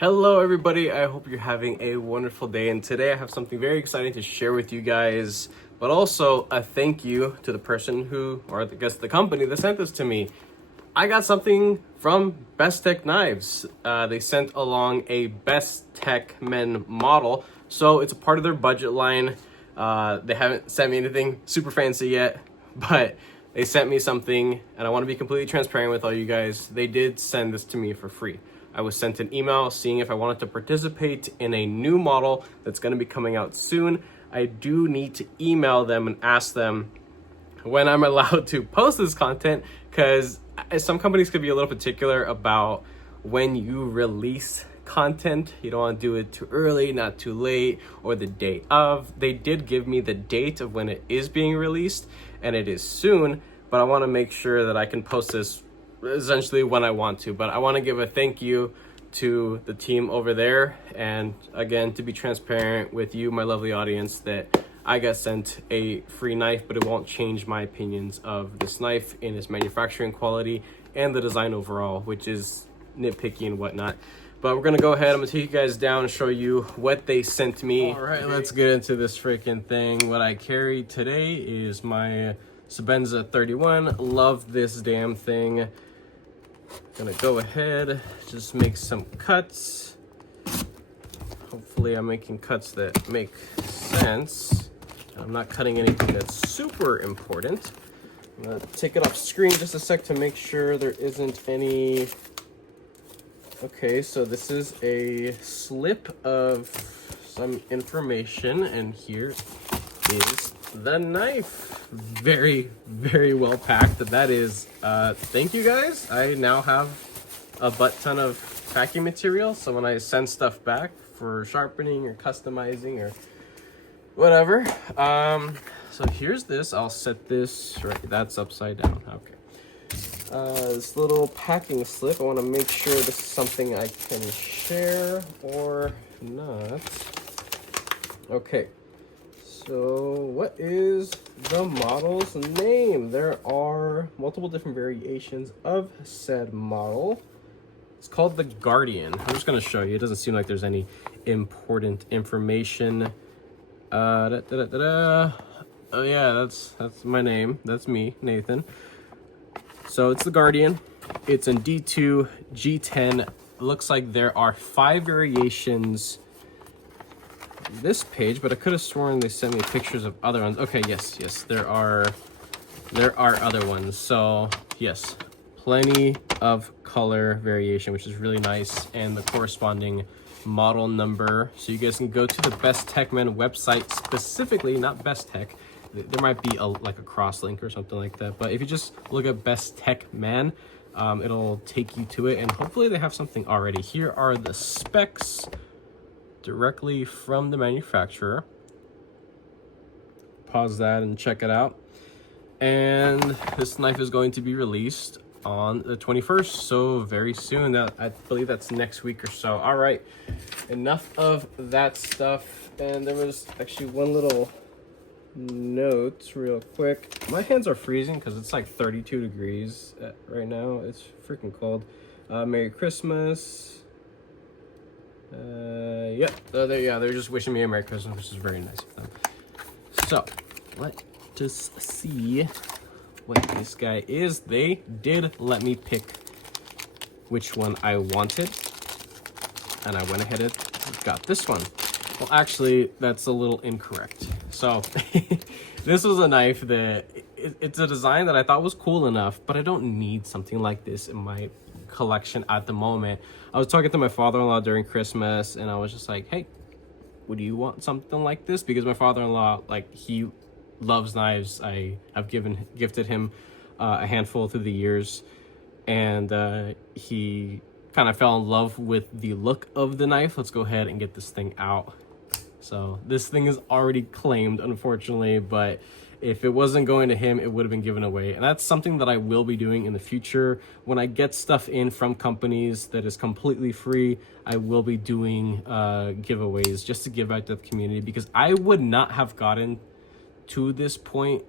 Hello everybody, I hope you're having a wonderful day, and today I have something very exciting to share with you guys, but also a thank you to the person who, or I guess the company that sent this to me. I got something from Best Tech Knives. They sent along a Best Tech Men model, so it's a part of their budget line. They haven't sent me anything super fancy yet, but they sent me something, and I want to be completely transparent with all you guys. They did send this to me for free. I was sent an email seeing if I wanted to participate in a new model that's going to be coming out soon. I do need to email them and ask them when I'm allowed to post this content, because some companies could be a little particular about when you release content. You don't want to do it too early, not too late, or the day of. They did give me the date of when it is being released, and it is soon, but I want to make sure that I can post this essentially when I want to. But I want to give a thank you to the team over there, and again, to be transparent with you, my lovely audience, that I got sent a free knife, but it won't change my opinions of this knife in its manufacturing quality and the design overall, which is nitpicky and whatnot. But we're gonna go ahead, I'm gonna take you guys down and show you what they sent me. All right, let's get into this freaking thing. What I carry today is my Sebenza 31. Love this damn thing. Gonna go ahead, just make some cuts. Hopefully I'm making cuts that make sense. I'm not cutting anything that's super important. I'm gonna take it off screen just a sec to make sure there isn't any. Okay, so this is a slip of some information, and here is the knife. Very, very well packed. That is, thank you guys. I now have a butt ton of packing material, so when I send stuff back for sharpening or customizing or whatever, so here's this. I'll set this right, that's upside down. Okay. This little packing slip, I want to make sure this is something I can share or not. Okay, so what is the model's name? There are multiple different variations of said model. It's called the Guardian. I'm just going to show you. It doesn't seem like there's any important information. Oh yeah, that's my name. That's me, Nathan. So it's the Guardian. It's in D2, G10. Looks like there are 5 variations on this page, but I could have sworn they sent me pictures of other ones. Okay, yes, there are other ones. So yes, plenty of color variation, which is really nice, and the corresponding model number. So you guys can go to the Best Tech Men website specifically, not Best Tech. There might be like a cross link or something like that, but if you just look at Best Tech Man, it'll take you to it, and hopefully they have something already. Here are the specs directly from the manufacturer. Pause that and check it out. And this knife is going to be released on the 21st, so very soon. I believe that's next week or so. All right, enough of that stuff. And there was actually one little note real quick. My hands are freezing because it's like 32 degrees right now. It's freaking cold. Merry Christmas. Yep, they're just wishing me a Merry Christmas, which is very nice of them. So let's just see what this guy is. They did let me pick which one I wanted, and I went ahead and got this one. Well, actually, that's a little incorrect. So this was a knife that it's a design that I thought was cool enough, but I don't need something like this in my collection at the moment. I was talking to my father-in-law during Christmas, and I was just like, hey, would you want something like this? Because my father-in-law, like, he loves knives. I have gifted him a handful through the years, and he kind of fell in love with the look of the knife. Let's go ahead and get this thing out. So this thing is already claimed, unfortunately, but if it wasn't going to him, it would have been given away. And that's something that I will be doing in the future. When I get stuff in from companies that is completely free, I will be doing giveaways just to give back to the community, because I would not have gotten to this point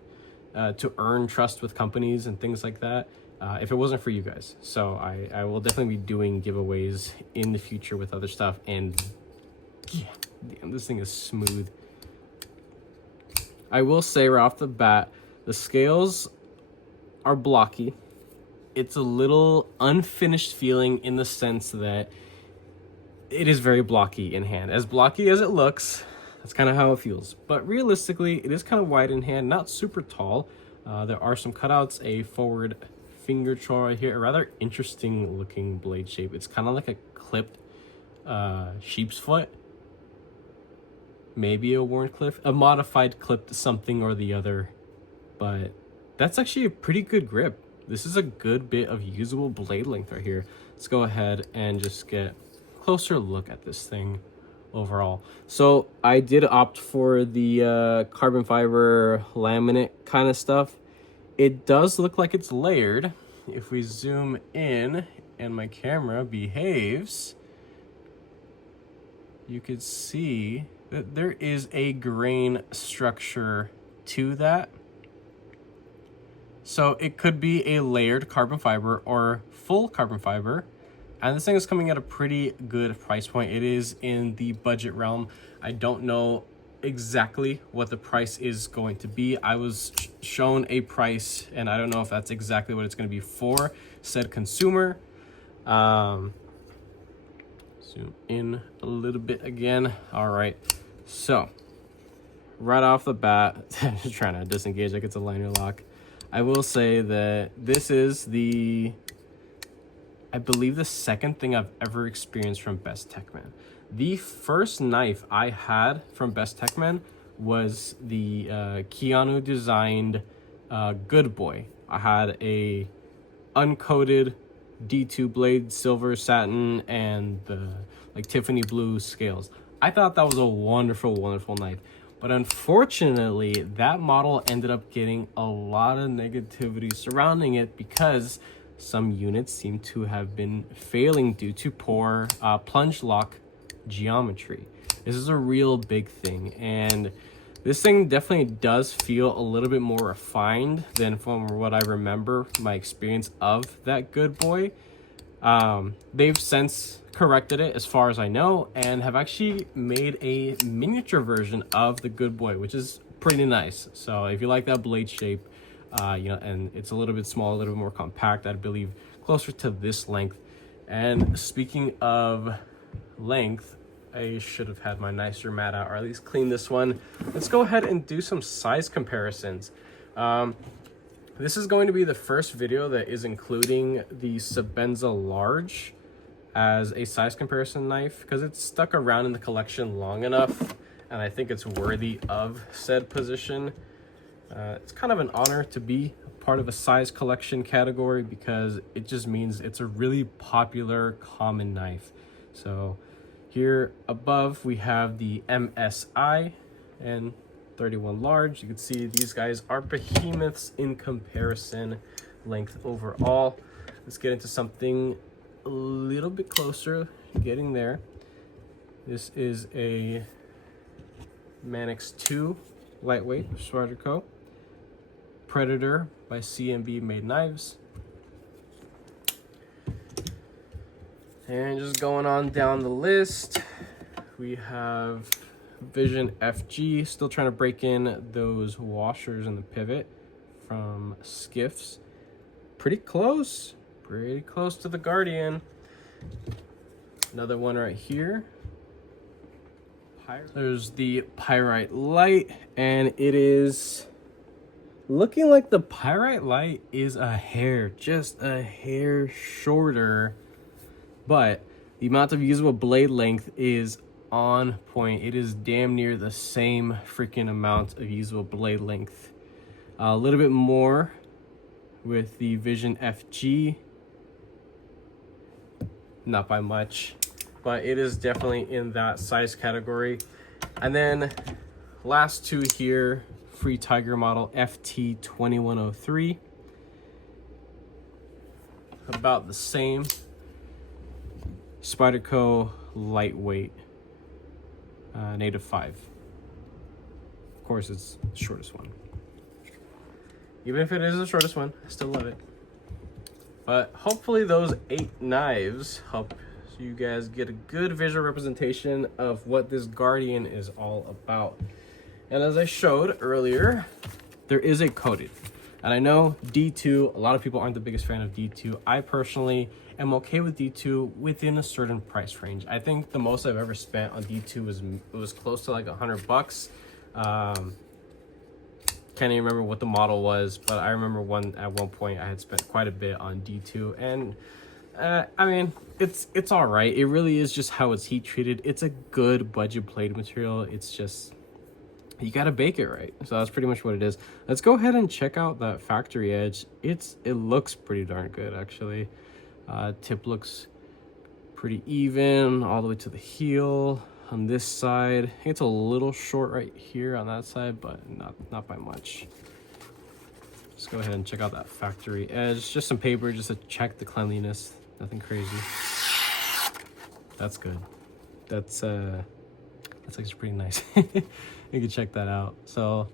to earn trust with companies and things like that if it wasn't for you guys. So I will definitely be doing giveaways in the future with other stuff. And yeah, damn, this thing is smooth. I will say right off the bat, the scales are blocky. It's a little unfinished feeling in the sense that it is very blocky in hand. As blocky as it looks, that's kind of how it feels. But realistically, it is kind of wide in hand, not super tall. There are some cutouts, a forward finger choil right here, a rather interesting looking blade shape. It's kind of like a clipped sheep's foot. Maybe a worn clip, a modified clipped something or the other. But that's actually a pretty good grip. This is a good bit of usable blade length right here. Let's go ahead and just get a closer look at this thing overall. So I did opt for the carbon fiber laminate kind of stuff. It does look like it's layered. If we zoom in and my camera behaves, you could see that there is a grain structure to that. So it could be a layered carbon fiber or full carbon fiber. And this thing is coming at a pretty good price point. It is in the budget realm. I don't know exactly what the price is going to be. I was shown a price, and I don't know if that's exactly what it's going to be for said consumer. Zoom in a little bit again. All right. So right off the bat, just trying to disengage like it's a liner lock. I will say that this is I believe the second thing I've ever experienced from Best Techman. The first knife I had from Best Techman was the Keanu designed Good Boy. I had a uncoated D2 blade, silver satin, and the like Tiffany blue scales. I thought that was a wonderful, wonderful knife. But unfortunately, that model ended up getting a lot of negativity surrounding it because some units seem to have been failing due to poor plunge lock geometry. This is a real big thing, and this thing definitely does feel a little bit more refined than from what I remember my experience of that Good Boy. They've since corrected it as far as I know and have actually made a miniature version of the Good Boy, which is pretty nice. So if you like that blade shape, and it's a little bit smaller, a little bit more compact, I believe closer to this length. And speaking of length, I should have had my nicer mat out, or at least clean this one. Let's go ahead and do some size comparisons. This is going to be the first video that is including the Sebenza Large as a size comparison knife because it's stuck around in the collection long enough, and I think it's worthy of said position. It's kind of an honor to be part of a size collection category because it just means it's a really popular common knife. So here above we have the MSI and 31 large. You can see these guys are behemoths in comparison length overall. Let's get into something a little bit closer, getting there. This is a Manix 2 lightweight Spyderco Predator by CMB Made Knives. And just going on down the list, we have Vision FG, still trying to break in those washers in the pivot from Skiffs. Pretty close to the Guardian. Another one right here. There's the Pyrite Light, and it is looking like the Pyrite Light is just a hair shorter, but the amount of usable blade length is on point. It is damn near the same freaking amount of usable blade length. A little bit more with the Vision FG. Not by much, but it is definitely in that size category. And then last two here, Free Tiger model FT2103. About the same. Spyderco lightweight, native 5. Of course, it's the shortest one. Even if it is the shortest one, I still love it. But hopefully those 8 knives help you guys get a good visual representation of what this Guardian is all about. And as I showed earlier, there is a coating. And I know D2, a lot of people aren't the biggest fan of D2. I personally am okay with D2 within a certain price range. I think the most I've ever spent on D2 was close to like $100. Can't even remember what the model was, but I remember at one point I had spent quite a bit on D2, and I mean, it's all right. It really is just how it's heat treated. It's a good budget blade material. It's just, you gotta bake it right. So that's pretty much what it is. Let's go ahead and check out that factory edge. It looks pretty darn good, actually. Tip looks pretty even all the way to the heel. On this side, it's a little short right here on that side, but not by much. Let's go ahead and check out that factory edge. Just some paper just to check the cleanliness. Nothing crazy. That's good. That's actually pretty nice. You can check that out. So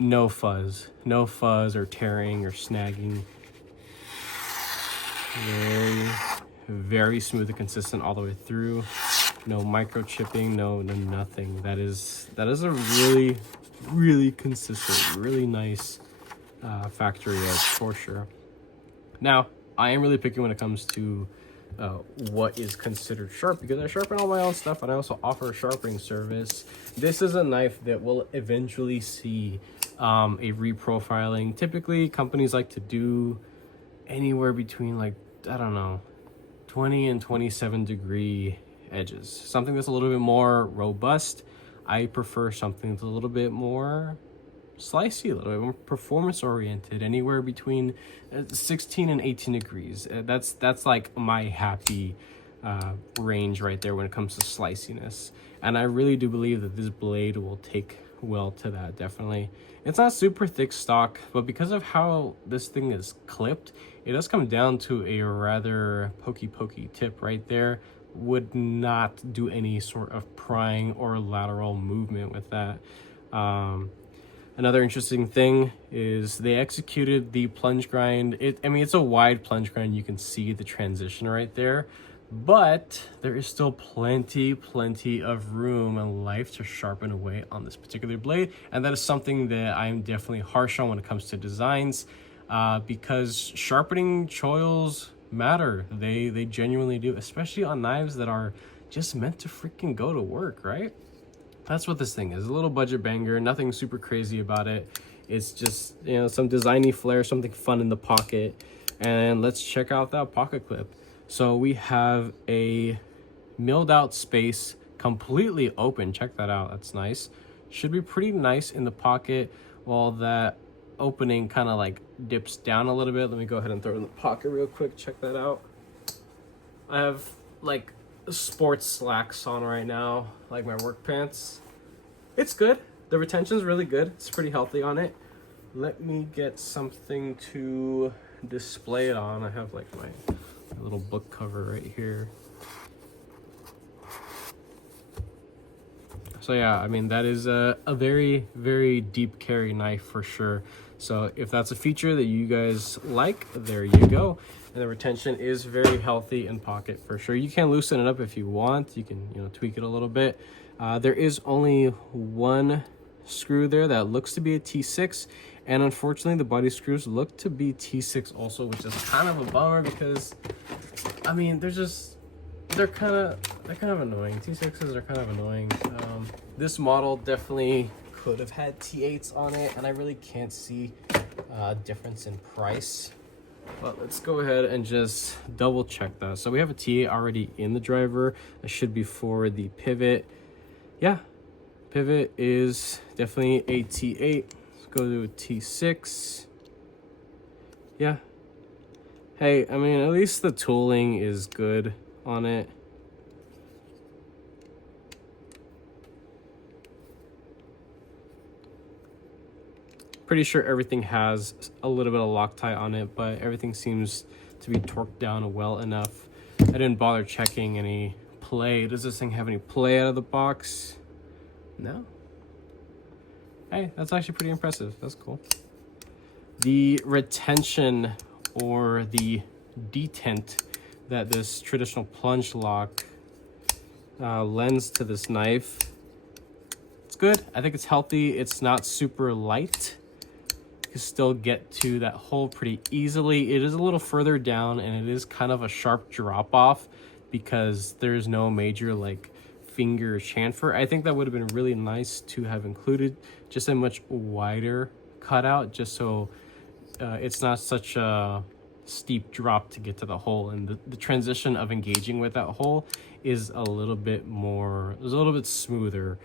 no fuzz or tearing or snagging. Very smooth and consistent all the way through. No microchipping, no nothing. That is a really consistent, really nice factory edge for sure. Now, I am really picky when it comes to what is considered sharp, because I sharpen all my own stuff and I also offer a sharpening service. This is a knife that will eventually see a reprofiling. Typically, companies like to do anywhere between, like, I don't know, 20 and 27 degree edges. Something that's a little bit more robust. I prefer something that's a little bit more slicey, a little bit more performance oriented, anywhere between 16 and 18 degrees. That's like my happy range right there when it comes to sliciness. And I really do believe that this blade will take well to that, definitely. It's not super thick stock, but because of how this thing is clipped, it does come down to a rather pokey tip right there. Would not do any sort of prying or lateral movement with that. Another interesting thing is they executed the plunge grind. I mean, it's a wide plunge grind. You can see the transition right there, but there is still plenty of room and life to sharpen away on this particular blade. And that is something that I'm definitely harsh on when it comes to designs, because sharpening choils matter. They genuinely do, especially on knives that are just meant to freaking go to work, right? That's what this thing is. A little budget banger, nothing super crazy about it. It's just, you know, some designy flair, something fun in the pocket. And let's check out that pocket clip. So we have a milled out space, completely open. Check that out. That's nice. Should be pretty nice in the pocket, while that opening kind of like dips down a little bit. Let me go ahead and throw it in the pocket real quick. Check that out. I have like sports slacks on right now, like my work pants. It's good. The retention's really good. It's pretty healthy on it. Let me get something to display it on. I have like my little book cover right here. So yeah, I mean, that is a very deep carry knife for sure. So if that's a feature that you guys like, there you go. And the retention is very healthy in pocket for sure. You can loosen it up if you want. You can, you know, tweak it a little bit. There is only one screw there that looks to be a T6, and unfortunately the body screws look to be T6 also, which is kind of a bummer because, I mean, they're kind of annoying. T6s are kind of annoying. This model definitely could have had T8s on it, and I really can't see a difference in price. But let's go ahead and just double check that. So we have a T8 already in the driver. That should be for the pivot. Yeah, pivot is definitely a T8. Let's go to a T6. Yeah. Hey, I mean, at least the tooling is good on it. Pretty sure everything has a little bit of Loctite on it, but everything seems to be torqued down well enough. I didn't bother checking any play. Does this thing have any play out of the box? No. Hey, that's actually pretty impressive. That's cool. The retention or the detent that this traditional plunge lock lends to this knife. It's good. I think it's healthy. It's not super light. You can still get to that hole pretty easily. It is a little further down, and it is kind of a sharp drop off because there's no major like finger chamfer. I think that would have been really nice to have included just a much wider cutout, just so it's not such a steep drop to get to the hole, and the transition of engaging with that hole is a little bit smoother.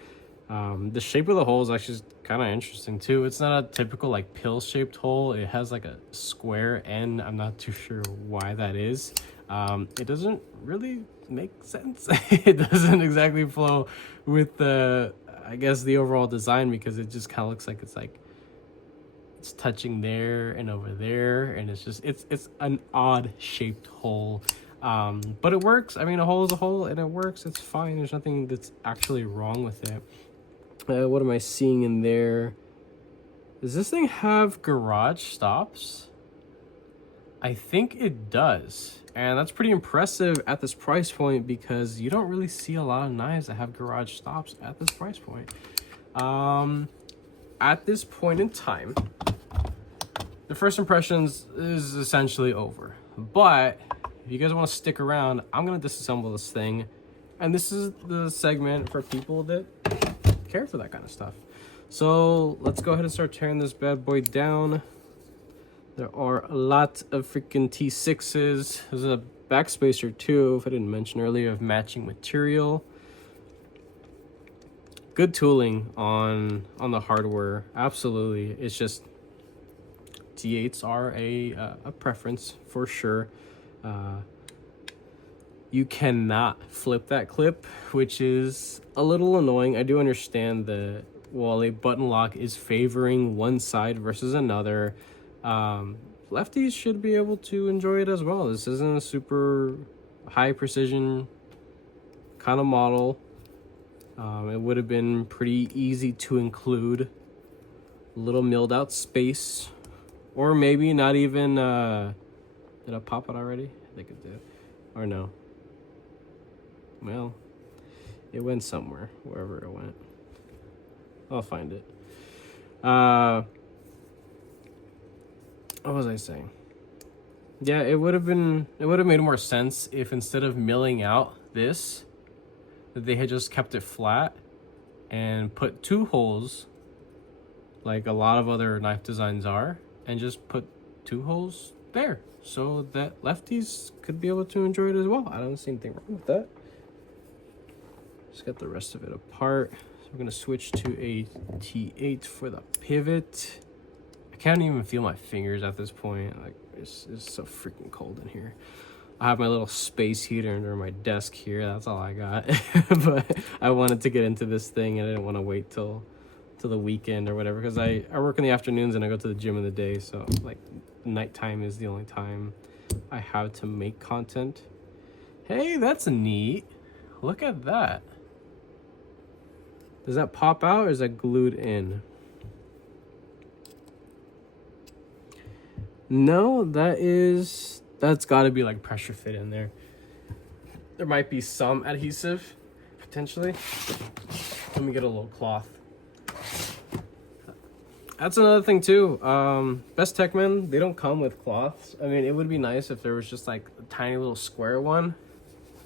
The shape of the hole is actually kind of interesting too. It's not a typical like pill shaped hole. It has like a square end. I'm not too sure why that is. It doesn't really make sense. It doesn't exactly flow with the, I guess, the overall design, because it just kind of looks like it's touching there and over there, and it's an odd shaped hole. But it works. I mean, a hole is a hole and it works. It's fine. There's nothing that's actually wrong with it. What am I seeing in there? Does this thing have garage stops? I think it does. And that's pretty impressive at this price point, because you don't really see a lot of knives that have garage stops at this price point. At this point in time, the first impressions is essentially over. But if you guys want to stick around, I'm going to disassemble this thing. And this is the segment for people that care for that kind of stuff. So let's go ahead and start tearing this bad boy down. There are a lot of freaking T6s. There's a backspacer too, if I didn't mention earlier, of matching material. Good tooling on the hardware, absolutely. It's just T8s are a preference for sure. You cannot flip that clip, which is a little annoying. I do understand that while a button lock is favoring one side versus another, lefties should be able to enjoy it as well. This isn't a super high precision kind of model. It would have been pretty easy to include a little milled out space, or maybe not even, did I pop it already? I think it did, or no. Well, it went somewhere, wherever it went. I'll find it. What was I saying? Yeah, it would have made more sense if instead of milling out this, that they had just kept it flat and put two holes like a lot of other knife designs are, and just put two holes there so that lefties could be able to enjoy it as well. I don't see anything wrong with that. Just got the rest of it apart. So we're gonna switch to a T8 for the pivot. I can't even feel my fingers at this point. Like it's so freaking cold in here. I have my little space heater under my desk here. That's all I got. But I wanted to get into this thing, and I didn't want to wait till the weekend or whatever, because I work in the afternoons and I go to the gym in the day. So like nighttime is the only time I have to make content. Hey, that's neat. Look at that. Does that pop out or is that glued in? No, that's got to be like pressure fit in there. There might be some adhesive, potentially. Let me get a little cloth. That's another thing too. Best Techmen, they don't come with cloths. I mean, it would be nice if there was just like a tiny little square one.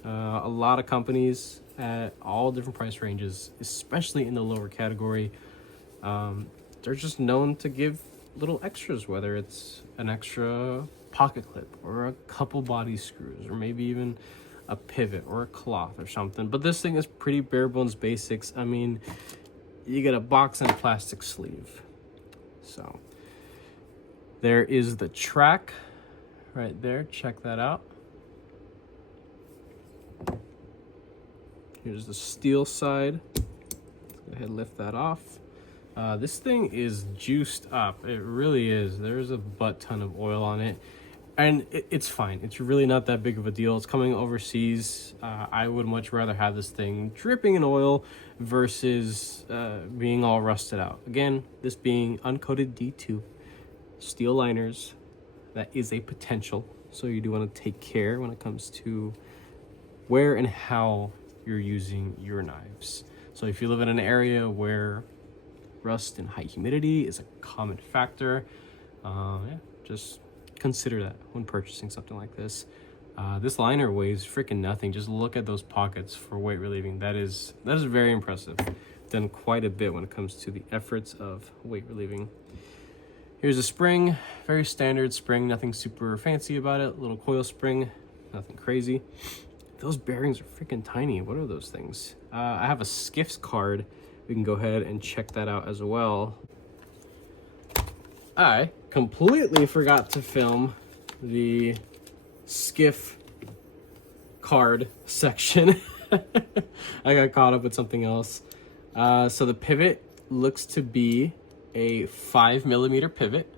A lot of companies at all different price ranges, especially in the lower category, they're just known to give little extras, whether it's an extra pocket clip or a couple body screws, or maybe even a pivot or a cloth or something. But this thing is pretty bare bones basics. I mean, you get a box and a plastic sleeve. So there is the track right there. Check that out. Here's the steel side. Let's go ahead and lift that off. This thing is juiced up. It really is. There's a butt ton of oil on it. And it's fine. It's really not that big of a deal. It's coming overseas. I would much rather have this thing dripping in oil versus being all rusted out. Again, this being uncoated D2. Steel liners. that is a potential. So you do want to take care when it comes to where and how you're using your knives. So if you live in an area where rust and high humidity is a common factor, just consider that when purchasing something like this. This liner weighs freaking nothing. Just look at those pockets for weight relieving. That is very impressive. Done quite a bit when it comes to the efforts of weight relieving. Here's a spring, very standard spring, nothing super fancy about it. Little coil spring, nothing crazy. Those bearings are freaking tiny. What are those things? I have a Skiff's card. We can go ahead and check that out as well. I completely forgot to film the Skiff card section. I got caught up with something else. So the pivot looks to be a 5mm pivot.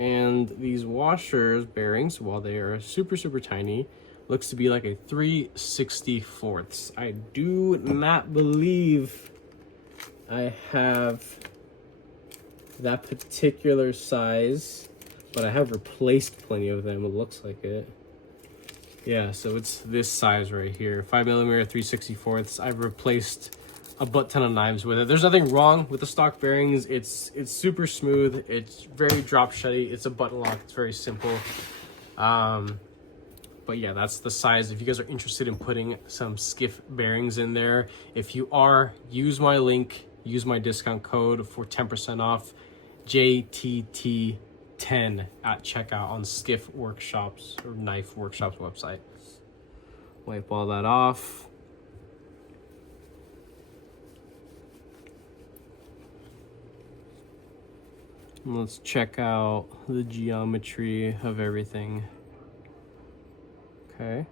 And these washers, bearings, while they are super, super tiny, looks to be like a 3/64. I do not believe I have that particular size, but I have replaced plenty of them. It looks like it. Yeah, so it's this size right here, 5mm 3/64. I've replaced a butt ton of knives with it. There's nothing wrong with the stock bearings. It's super smooth. It's very drop shutty. It's a button lock. It's very simple. But yeah, that's the size. If you guys are interested in putting some Skiff bearings in there, if you are, use my link, use my discount code for 10% off, JTT10 at checkout on Skiff Workshops or Knife Workshops website. Wipe all that off. And let's check out the geometry of everything. Okay.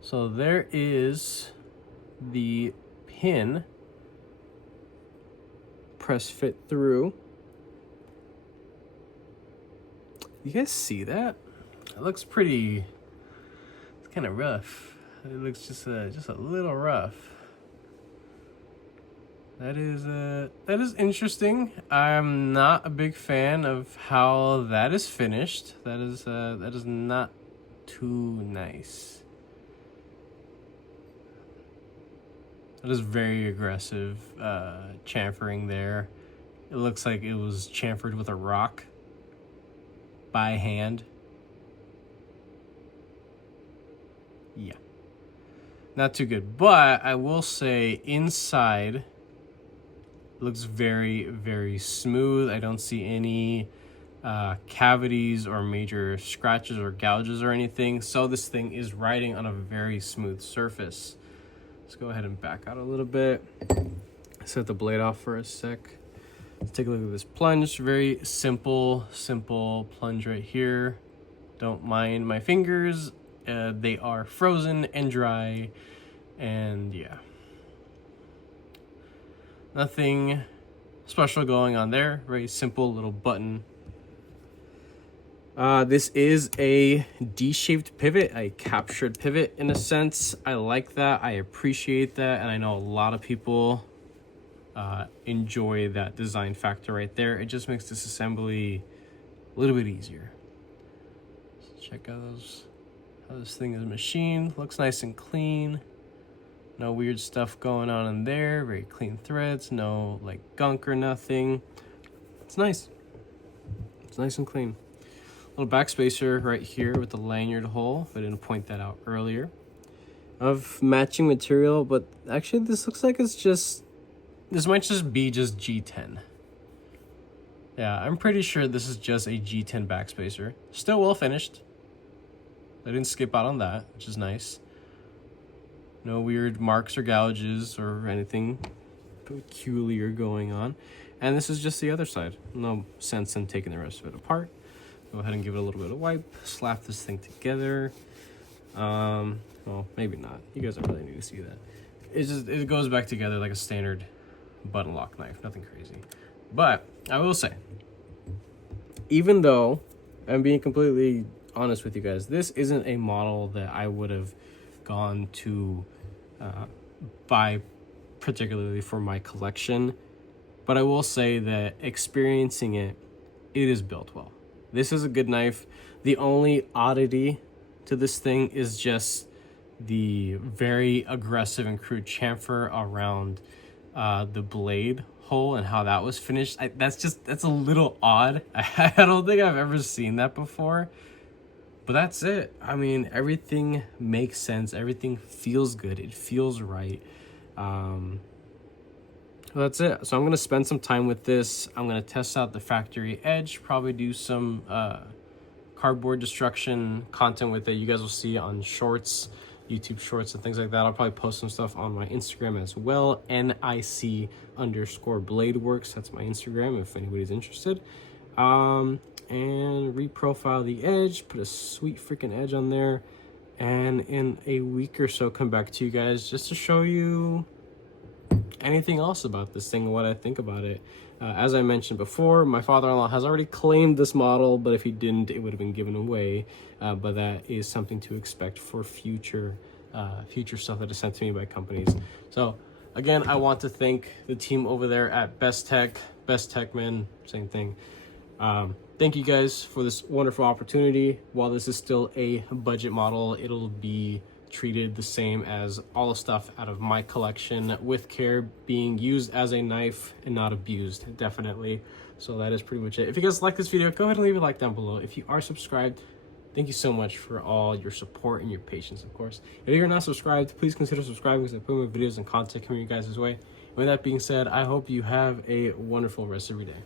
So there is the pin press fit through. You guys see that? It looks pretty, it's kind of rough. It looks just a little rough. That is interesting. I'm not a big fan of how that is finished. That is not too nice. That is very aggressive chamfering there. It looks like it was chamfered with a rock by hand. Yeah, not too good. But I will say inside looks very, very smooth. I don't see any cavities or major scratches or gouges or anything. So this thing is riding on a very smooth surface. Let's go ahead and back out a little bit. Set the blade off for a sec. Let's take a look at this plunge. Very simple plunge right here. Don't mind my fingers. They are frozen and dry. And yeah. Nothing special going on there. Very simple little button. This is a D-shaped pivot, a captured pivot in a sense. I like that. I appreciate that. And I know a lot of people enjoy that design factor right there. It just makes this assembly a little bit easier. Let's check out how this thing is machined. Looks nice and clean. No weird stuff going on in there. Very clean threads. No like gunk or nothing. It's nice. It's nice and clean. Little backspacer right here with the lanyard hole. I didn't point that out earlier. Of matching material, but actually this looks like it's just, this might just be just G10. Yeah, I'm pretty sure this is just a G10 backspacer. Still well finished. I didn't skip out on that, which is nice. No weird marks or gouges or anything peculiar going on. And this is just the other side. No sense in taking the rest of it apart. Go ahead and give it a little bit of wipe. Slap this thing together. Well, maybe not. You guys don't really need to see that. It goes back together like a standard button lock knife. Nothing crazy. But I will say, even though I'm being completely honest with you guys, this isn't a model that I would have gone to buy particularly for my collection, but I will say that experiencing it it is built well. This is a good knife. The only oddity to this thing is just the very aggressive and crude chamfer around the blade hole and how that was finished. That's a little odd. I don't think I've ever seen that before. But that's it. I mean, everything makes sense. Everything feels good. It feels right. That's it. So I'm going to spend some time with this. I'm going to test out the factory edge, probably do some cardboard destruction content with it. You guys will see on shorts, YouTube shorts and things like that. I'll probably post some stuff on my Instagram as well. NIC_bladeworks. That's my Instagram if anybody's interested. And reprofile the edge, put a sweet freaking edge on there. And in a week or so, come back to you guys just to show you anything else about this thing and what I think about it. As I mentioned before, my father-in-law has already claimed this model, but if he didn't, it would have been given away. But that is something to expect for future stuff that is sent to me by companies. So again, I want to thank the team over there at Best Techman, same thing. Thank you guys for this wonderful opportunity. While this is still a budget model, it'll be treated the same as all the stuff out of my collection, with care, being used as a knife and not abused, definitely. So that is pretty much it. If you guys like this video, go ahead and leave a like down below. If you are subscribed, thank you so much for all your support and your patience, of course. If you're not subscribed, please consider subscribing, because I put my videos and content coming your guys' way. And with that being said, I hope you have a wonderful rest of your day.